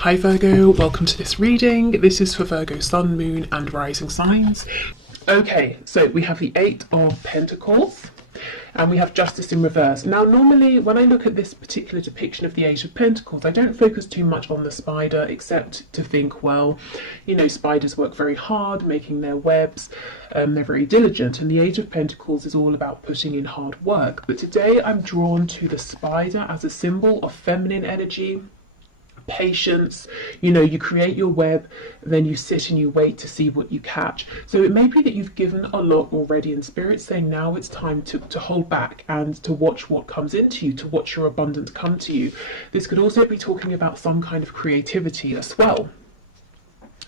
Hi Virgo, welcome to this reading. This is for Virgo Sun, Moon and Rising signs. Okay, so we have the Eight of Pentacles and we have Justice in reverse. Now normally when I look at this particular depiction of the Eight of Pentacles, I don't focus too much on the spider except to think, well, you know, spiders work very hard making their webs, they're very diligent, and the Eight of Pentacles is all about putting in hard work. But today I'm drawn to the spider as a symbol of feminine energy, patience. You know, you create your web, then you sit and you wait to see what you catch. So it may be that you've given a lot already and Spirit's saying now it's time to hold back and to watch what comes into you, to watch your abundance come to you. This could also be talking about some kind of creativity as well.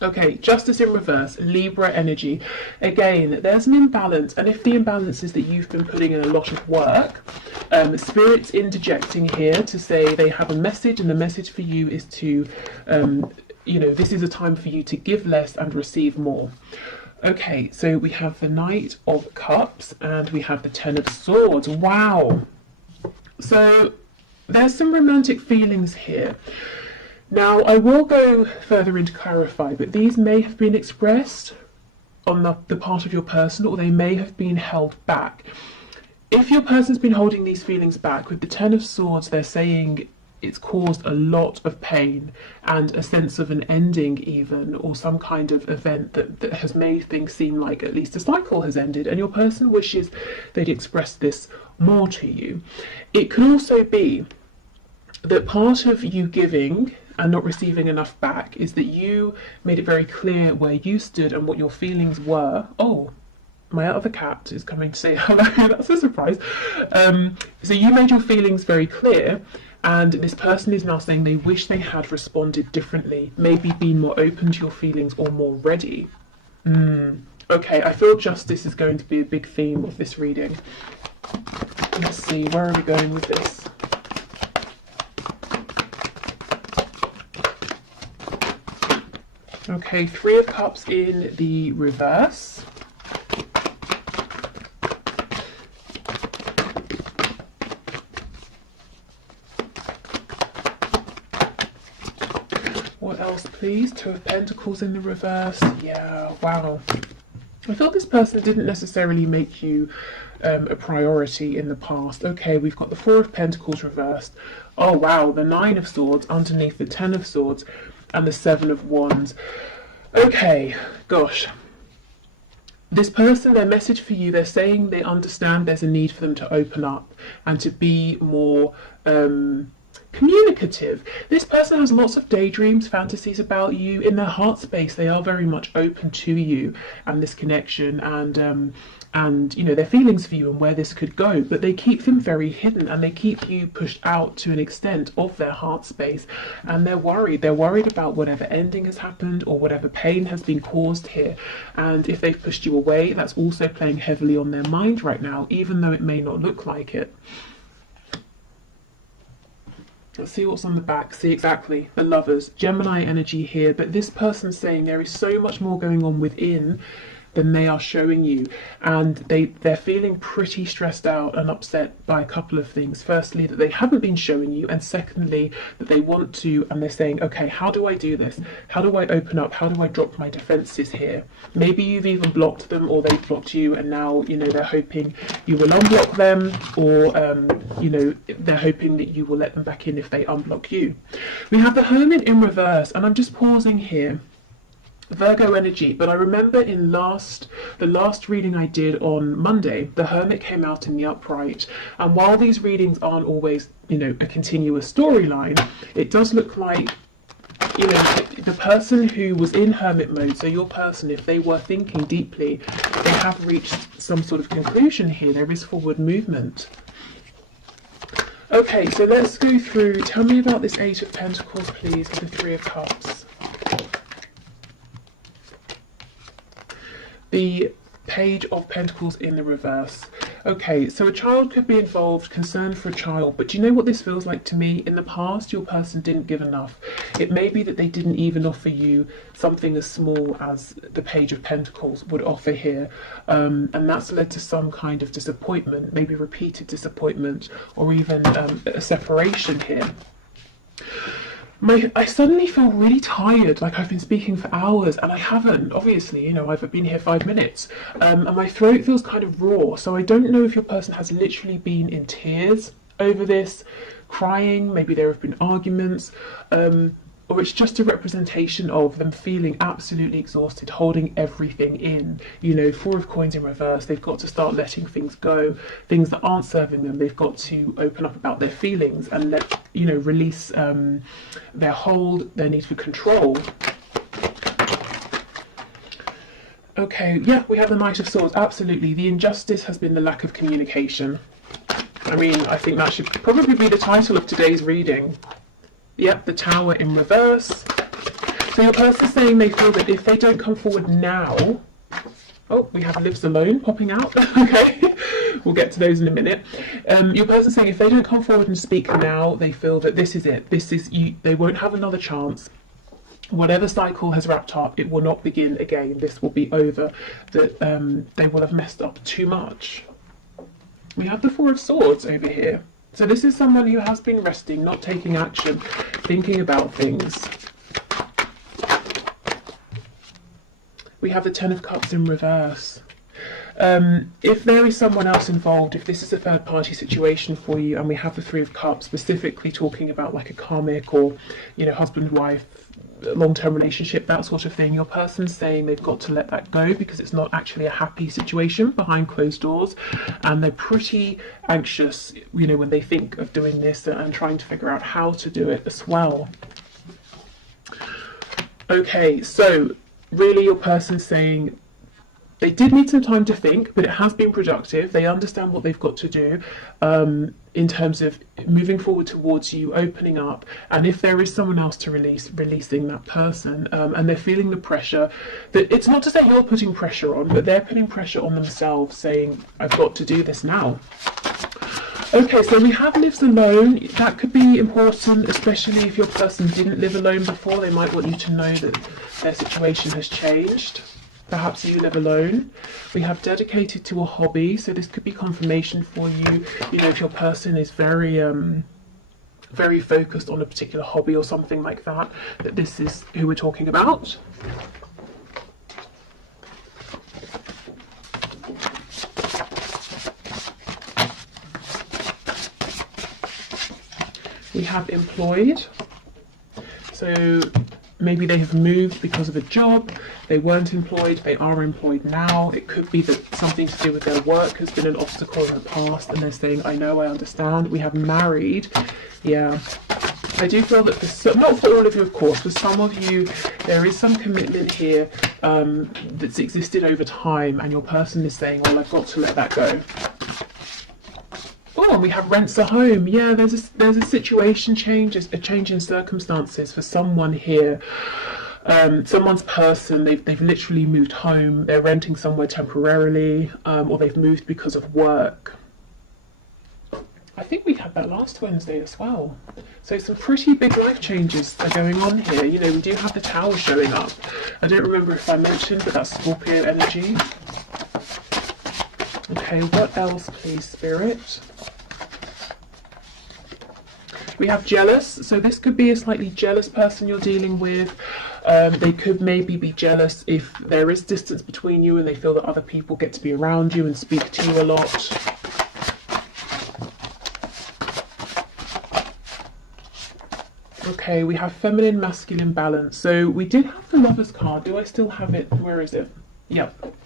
Okay, Justice in reverse, Libra energy. Again, there's an imbalance, and if the imbalance is that you've been putting in a lot of work, Spirit's interjecting here to say they have a message, and the message for you is to, you know, this is a time for you to give less and receive more. Okay, so we have the Knight of Cups and we have the Ten of Swords. Wow. So there's some romantic feelings here. Now, I will go further in to clarify, but these may have been expressed on the part of your person, or they may have been held back. If your person's been holding these feelings back, with the Ten of Swords, they're saying it's caused a lot of pain and a sense of an ending even, or some kind of event that has made things seem like at least a cycle has ended, and your person wishes they'd express this more to you. It could also be that part of you giving and not receiving enough back is that you made it very clear where you stood and what your feelings were. Oh, my other cat is coming to say hello. That's a surprise. So you made your feelings very clear, and this person is now saying they wish they had responded differently, maybe been more open to your feelings or more ready. Okay, I feel justice is going to be a big theme of this reading. Let's see, where are we going with this? Okay, Three of Cups in the reverse. What else, please? Two of Pentacles in the reverse. Yeah, wow. I thought this person didn't necessarily make you a priority in the past. Okay, we've got the Four of Pentacles reversed. Oh, wow, the Nine of Swords underneath the Ten of Swords and the Seven of Wands. Okay, gosh. This person, their message for you, they're saying they understand there's a need for them to open up and to be more communicative. This person has lots of daydreams, fantasies about you. In their heart space, they are very much open to you and this connection and you know, their feelings for you and where this could go, but they keep them very hidden and they keep you pushed out to an extent of their heart space, and they're worried about whatever ending has happened or whatever pain has been caused here. And if they've pushed you away, that's also playing heavily on their mind right now, even though it may not look like it. Let's see what's on the back. See, exactly, the Lovers, Gemini energy here, but this person's saying there is so much more going on within than they are showing you, and they're feeling pretty stressed out and upset by a couple of things. Firstly, that they haven't been showing you, and secondly, that they want to, and they're saying, okay, how do I do this? How do I open up? How do I drop my defenses here? Maybe you've even blocked them, or they've blocked you, and now, you know, they're hoping you will unblock them, or you know, they're hoping that you will let them back in if they unblock you. We have the Hermit in reverse, and I'm just pausing here. Virgo energy, but I remember in the last reading I did on Monday, the Hermit came out in the upright, and while these readings aren't always, you know, a continuous storyline, it does look like, you know, the person who was in Hermit mode, so your person, if they were thinking deeply, they have reached some sort of conclusion here. There is forward movement. Okay, so let's go through. Tell me about this Eight of Pentacles, please, with the Three of Cups. The Page of Pentacles in the reverse. Okay, so a child could be involved, concern for a child, but do you know what this feels like to me? In the past, your person didn't give enough. It may be that they didn't even offer you something as small as the Page of Pentacles would offer here, and that's led to some kind of disappointment, maybe repeated disappointment, or even a separation here. I suddenly feel really tired, like I've been speaking for hours, and I haven't. Obviously, you know, I've been here 5 minutes, and my throat feels kind of raw. So I don't know if your person has literally been in tears over this, crying. Maybe there have been arguments, or it's just a representation of them feeling absolutely exhausted, holding everything in. You know, Four of Coins in reverse, they've got to start letting things go, things that aren't serving them. They've got to open up about their feelings and let, you know, release their hold, their need for control. Okay, yeah, we have the Knight of Swords, absolutely. The injustice has been the lack of communication. I mean, I think that should probably be the title of today's reading. Yep, the Tower in reverse. So your person's saying they feel that if they don't come forward now... Oh, we have Lives Alone popping out. Okay, we'll get to those in a minute. Your person's saying if they don't come forward and speak now, they feel that this is it. This is you. They won't have another chance. Whatever cycle has wrapped up, it will not begin again. This will be over. That they will have messed up too much. We have the Four of Swords over here. So this is someone who has been resting, not taking action, thinking about things. We have the Ten of Cups in reverse. If there is someone else involved, if this is a third party situation for you, and we have the Three of Cups, specifically talking about like a karmic or, you know, husband, wife, long-term relationship, that sort of thing, your person's saying they've got to let that go because it's not actually a happy situation behind closed doors, and they're pretty anxious, you know, when they think of doing this and trying to figure out how to do it as well. Okay, so really your person's saying they did need some time to think, but it has been productive. They understand what they've got to do in terms of moving forward towards you, opening up, and if there is someone else to releasing that person, and they're feeling the pressure. That it's not to say you're putting pressure on, but they're putting pressure on themselves, saying, I've got to do this now. Okay, so we have Lives Alone. That could be important, especially if your person didn't live alone before. They might want you to know that their situation has changed. Perhaps you live alone. We have Dedicated to a hobby, so this could be confirmation for you. You know, if your person is very very focused on a particular hobby or something like that, that this is who we're talking about. We have Employed. So maybe they have moved because of a job, they weren't employed, they are employed now. It could be that something to do with their work has been an obstacle in the past and they're saying, I know, I understand. We have Married. Yeah, I do feel that for not for all of you, of course, for some of you, there is some commitment here that's existed over time, and your person is saying, well, I've got to let that go. Oh, and we have Rents a Home. Yeah, there's a situation change, a change in circumstances for someone here. Someone's person, they've literally moved home, they're renting somewhere temporarily, or they've moved because of work. I think we had that last Wednesday as well. So some pretty big life changes are going on here. You know, we do have the Tower showing up. I don't remember if I mentioned, but that's Scorpio energy. Okay, what else, please, Spirit? We have Jealous. So this could be a slightly jealous person you're dealing with. They could maybe be jealous if there is distance between you and they feel that other people get to be around you and speak to you a lot. Okay, we have Feminine, Masculine balance. So we did have the Lovers card. Do I still have it? Where is it? Yep.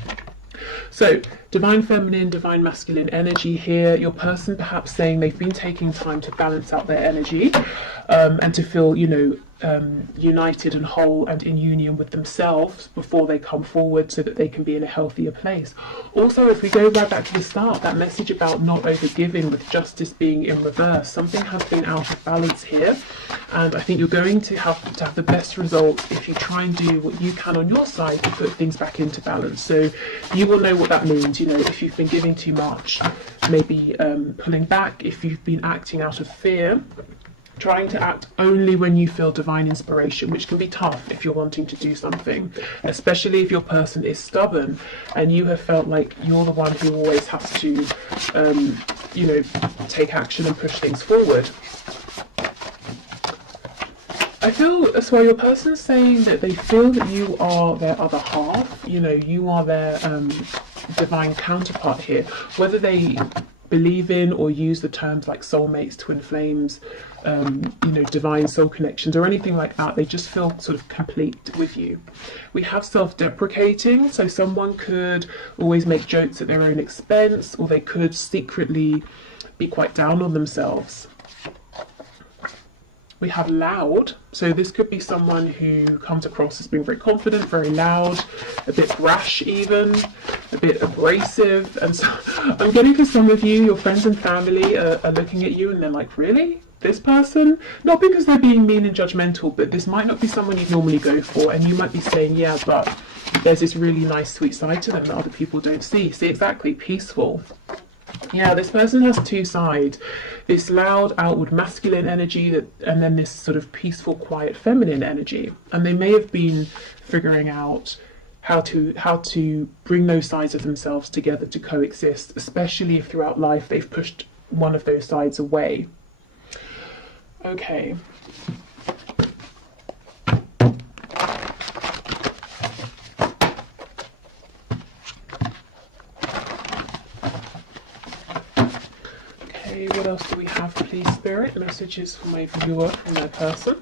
So, Divine Feminine, Divine Masculine energy here. Your person perhaps saying they've been taking time to balance out their energy and to feel, you know, united and whole and in union with themselves before they come forward so that they can be in a healthier place. Also, if we go right back to the start, that message about not overgiving with justice being in reverse, something has been out of balance here, and I think you're going to have the best result if you try and do what you can on your side to put things back into balance. So you will know what that means. You know, if you've been giving too much, maybe pulling back. If you've been acting out of fear, trying to act only when you feel divine inspiration, which can be tough if you're wanting to do something, especially if your person is stubborn and you have felt like you're the one who always has to, you know, take action and push things forward. I feel as well your person's saying that they feel that you are their other half, you know, you are their divine counterpart here. Whether they believe in or use the terms like soulmates, twin flames, you know, divine soul connections or anything like that, they just feel sort of complete with you. We have self-deprecating, so someone could always make jokes at their own expense, or they could secretly be quite down on themselves. We have loud, so this could be someone who comes across as being very confident, very loud, a bit brash even, a bit abrasive. And so I'm getting for some of you, your friends and family are looking at you and they're like, really? This person? Not because they're being mean and judgmental, but this might not be someone you'd normally go for, and you might be saying, yeah, but there's this really nice sweet side to them that other people don't see. See, exactly, peaceful. Yeah, this person has two sides. This loud outward masculine energy and then this sort of peaceful quiet feminine energy, and they may have been figuring out how to bring those sides of themselves together to coexist, especially if throughout life they've pushed one of those sides away. Okay. What else do we have, please, Spirit? Messages for my viewer from their person.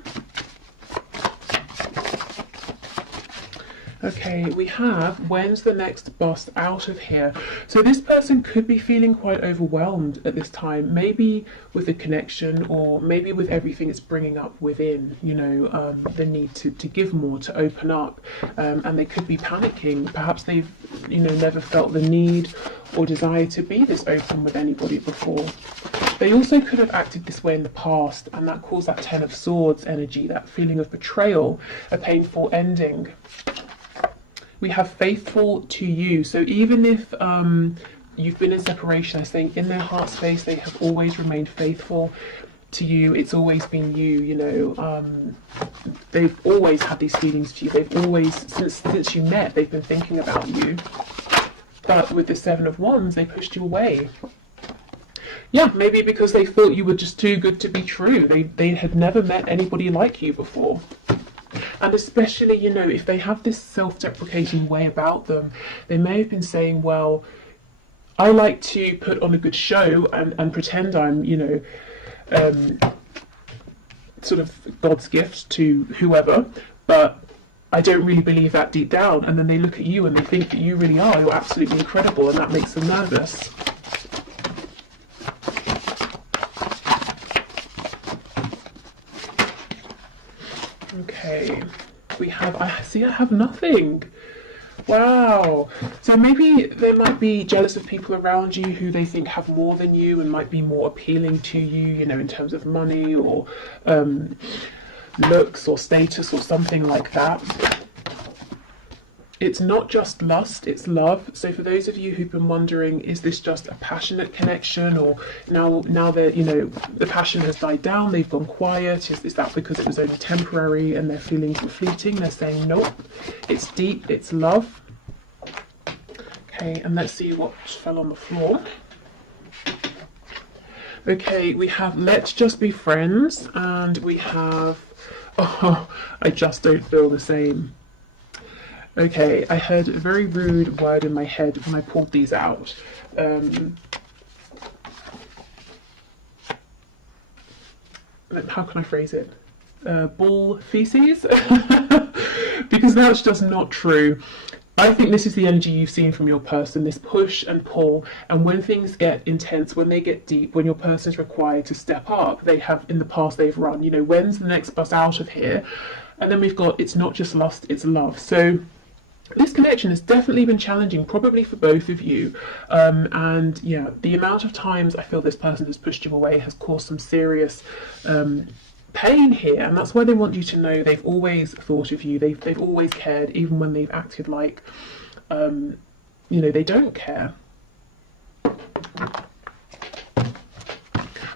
Okay, we have, when's the next bus out of here? So this person could be feeling quite overwhelmed at this time, maybe with the connection or maybe with everything it's bringing up within, you know, the need to give more, to open up, and they could be panicking. Perhaps they've, you know, never felt the need or desire to be this open with anybody before. They also could have acted this way in the past, and that caused that Ten of Swords energy, that feeling of betrayal, a painful ending. We have faithful to you. So even if you've been in separation, I think in their heart space they have always remained faithful to you. It's always been you, you know. They've always had these feelings for you. They've always, since you met, they've been thinking about you. But with the Seven of Wands, they pushed you away. Yeah, maybe because they thought you were just too good to be true. They had never met anybody like you before. And especially, you know, if they have this self-deprecating way about them, they may have been saying, well, I like to put on a good show and pretend I'm, you know, sort of God's gift to whoever, but I don't really believe that deep down. And then they look at you and they think that you really are. You're absolutely incredible, and that makes them nervous. Okay, we have, I have nothing. Wow. So maybe they might be jealous of people around you who they think have more than you and might be more appealing to you, you know, in terms of money or looks or status or something like that. It's not just lust, it's love. So for those of you who've been wondering, is this just a passionate connection, or now that, you know, the passion has died down, they've gone quiet, is that because it was only temporary and their feelings were fleeting? They're saying nope, it's deep, it's love. Okay, and let's see what fell on the floor. Okay, we have let's just be friends, and we have, oh, I just don't feel the same. Okay, I heard a very rude word in my head when I pulled these out. How can I phrase it? Bull feces? Because that's just not true. I think this is the energy you've seen from your person, this push and pull, and when things get intense, when they get deep, when your person is required to step up, they have, in the past they've run, you know, when's the next bus out of here? And then we've got, it's not just lust, it's love. So this connection has definitely been challenging, probably for both of you. And yeah, the amount of times I feel this person has pushed you away has caused some serious pain here. And that's why they want you to know they've always thought of you. They've always cared, even when they've acted like, you know, they don't care.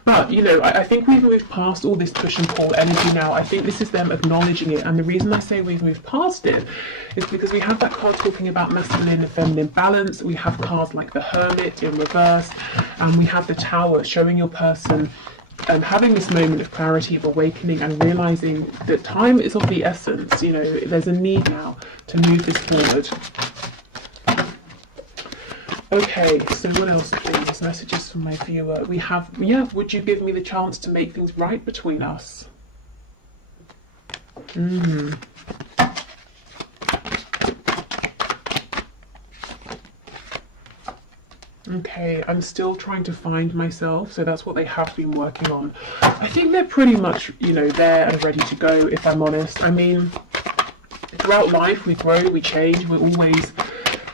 But, you know, I think we've moved past all this push and pull energy now. I think this is them acknowledging it. And the reason I say we've moved past it is because we have that card talking about masculine and feminine balance. We have cards like the Hermit in reverse. And we have the Tower showing your person having this moment of clarity, of awakening, and realizing that time is of the essence. You know, there's a need now to move this forward. Okay, so what else, please? Messages from my viewer. We have, yeah, would you give me the chance to make things right between us? Okay, I'm still trying to find myself, so that's what they have been working on. I think they're pretty much, you know, there and ready to go, if I'm honest. I mean, throughout life, we grow, we change, we're always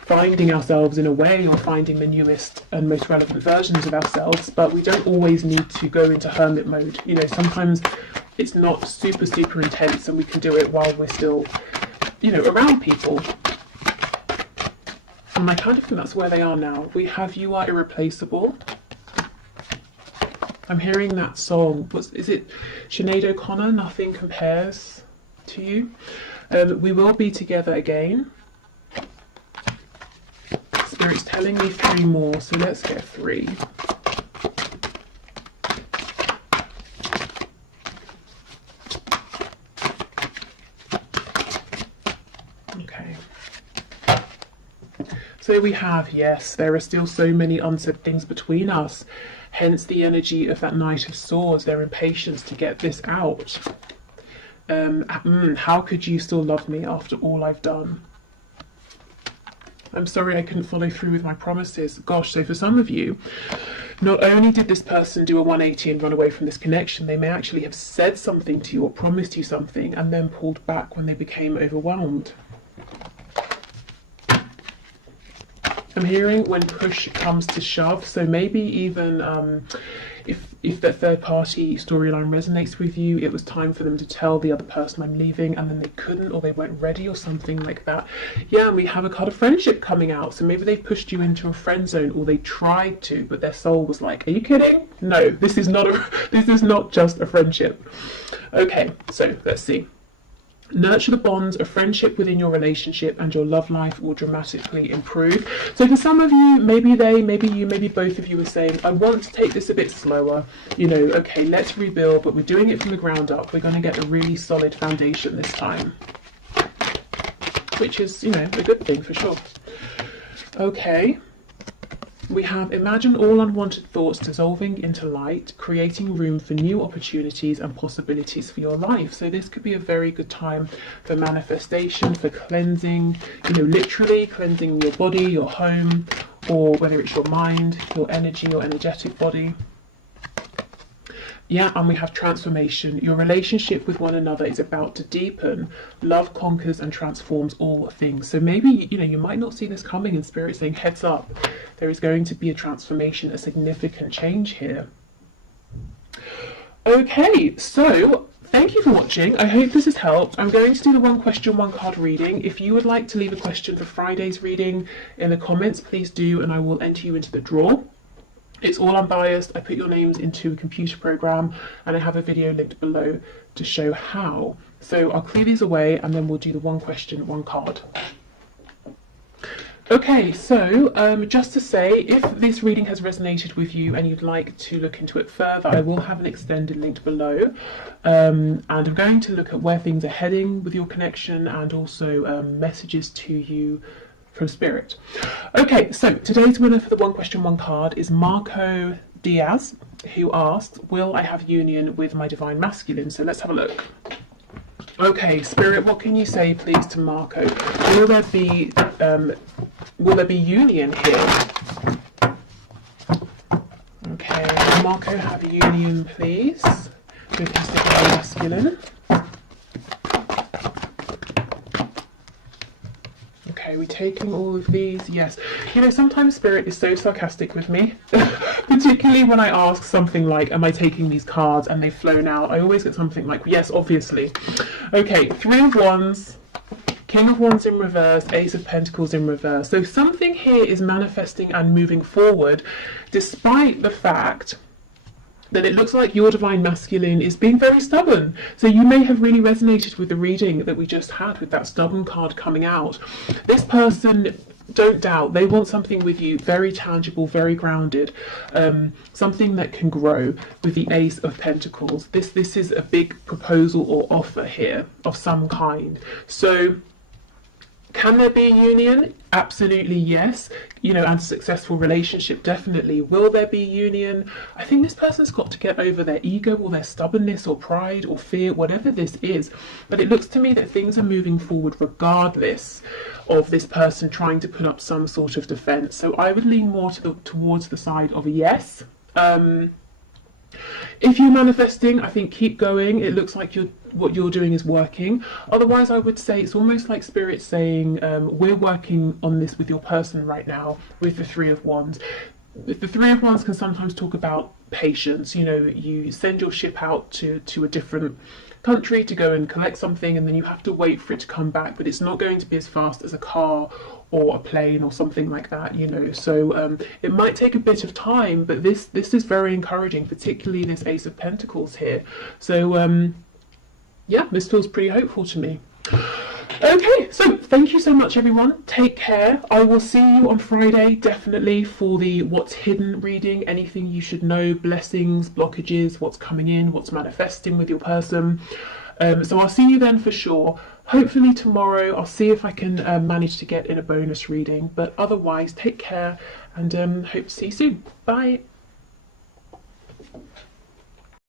finding ourselves in a way, or finding the newest and most relevant versions of ourselves, but we don't always need to go into hermit mode. You know, sometimes it's not super intense and we can do it while we're still, you know, around people. And I kind of think that's where they are now. We have You Are Irreplaceable. I'm hearing that song. Is it Sinead O'Connor? Nothing Compares to You. We will be together again. Spirit's telling me 3 more, so let's get 3. Okay. So we have, yes, there are still so many unsaid things between us, hence the energy of that Knight of Swords, their impatience to get this out. How could you still love me after all I've done? I'm sorry I couldn't follow through with my promises. Gosh, so for some of you, not only did this person do a 180 and run away from this connection, they may actually have said something to you or promised you something and then pulled back when they became overwhelmed. I'm hearing when push comes to shove, so maybe even if that third party storyline resonates with you, it was time for them to tell the other person I'm leaving and then they couldn't, or they weren't ready, or something like that. Yeah, and we have a card of friendship coming out, so maybe they've pushed you into a friend zone, or they tried to, but their soul was like, are you kidding? No, this is not just a friendship. Okay, so let's see. Nurture the bonds of friendship within your relationship and your love life will dramatically improve. So for some of you, maybe both of you are saying, I want to take this a bit slower. You know, okay, let's rebuild, but we're doing it from the ground up. We're going to get a really solid foundation this time. Which is, you know, a good thing for sure. Okay. We have imagine all unwanted thoughts dissolving into light, creating room for new opportunities and possibilities for your life. So this could be a very good time for manifestation, for cleansing, you know, literally cleansing your body, your home, or whether it's your mind, your energy, your energetic body. Yeah, and we have transformation. Your relationship with one another is about to deepen. Love conquers and transforms all things. So maybe, you know, you might not see this coming, and Spirit saying, heads up, there is going to be a transformation, a significant change here. Okay, so thank you for watching. I hope this has helped. I'm going to do the 1 question, 1 card reading. If you would like to leave a question for Friday's reading in the comments, please do, and I will enter you into the draw. It's all unbiased. I put your names into a computer program and I have a video linked below to show how. So I'll clear these away and then we'll do the 1 question, 1 card. Okay, so just to say, if this reading has resonated with you and you'd like to look into it further, I will have an extended link below. And I'm going to look at where things are heading with your connection and also messages to you from Spirit. Okay, so today's winner for the 1 question, 1 card is Marco Diaz, who asked, will I have union with my divine masculine? So let's have a look. Okay, Spirit, what can you say please to Marco? Will there be union here? Okay, will Marco have union please with his divine masculine? Okay, we're taking all of these. Yes. You know, sometimes Spirit is so sarcastic with me, particularly when I ask something like, am I taking these cards? And they've flown out. I always get something like, yes, obviously. Okay, 3 of Wands, King of Wands in reverse, Ace of Pentacles in reverse. So something here is manifesting and moving forward, despite the fact that it looks like your divine masculine is being very stubborn. So you may have really resonated with the reading that we just had with that stubborn card coming out. This person don't doubt. They want something with you very tangible, very grounded, something that can grow with the Ace of Pentacles. This is a big proposal or offer here of some kind. So can there be a union? Absolutely yes. You know, and a successful relationship, definitely. Will there be union? I think this person's got to get over their ego or their stubbornness or pride or fear, whatever this is. But it looks to me that things are moving forward regardless of this person trying to put up some sort of defense. So I would lean more towards the side of a yes. If you're manifesting, I think keep going. It looks like what you're doing is working. Otherwise, I would say it's almost like Spirit saying, we're working on this with your person right now with the Three of Wands. The Three of Wands can sometimes talk about patience. You know, you send your ship out to a different country to go and collect something, and then you have to wait for it to come back, but it's not going to be as fast as a car or a plane or something like that, you know. So it might take a bit of time, but this is very encouraging, particularly this Ace of Pentacles here. So yeah, this feels pretty hopeful to me. Okay, so thank you so much, everyone. Take care. I will see you on Friday, definitely, for the What's Hidden reading. Anything you should know, blessings, blockages, what's coming in, what's manifesting with your person. So I'll see you then for sure. Hopefully tomorrow I'll see if I can manage to get in a bonus reading. But otherwise, take care and hope to see you soon. Bye.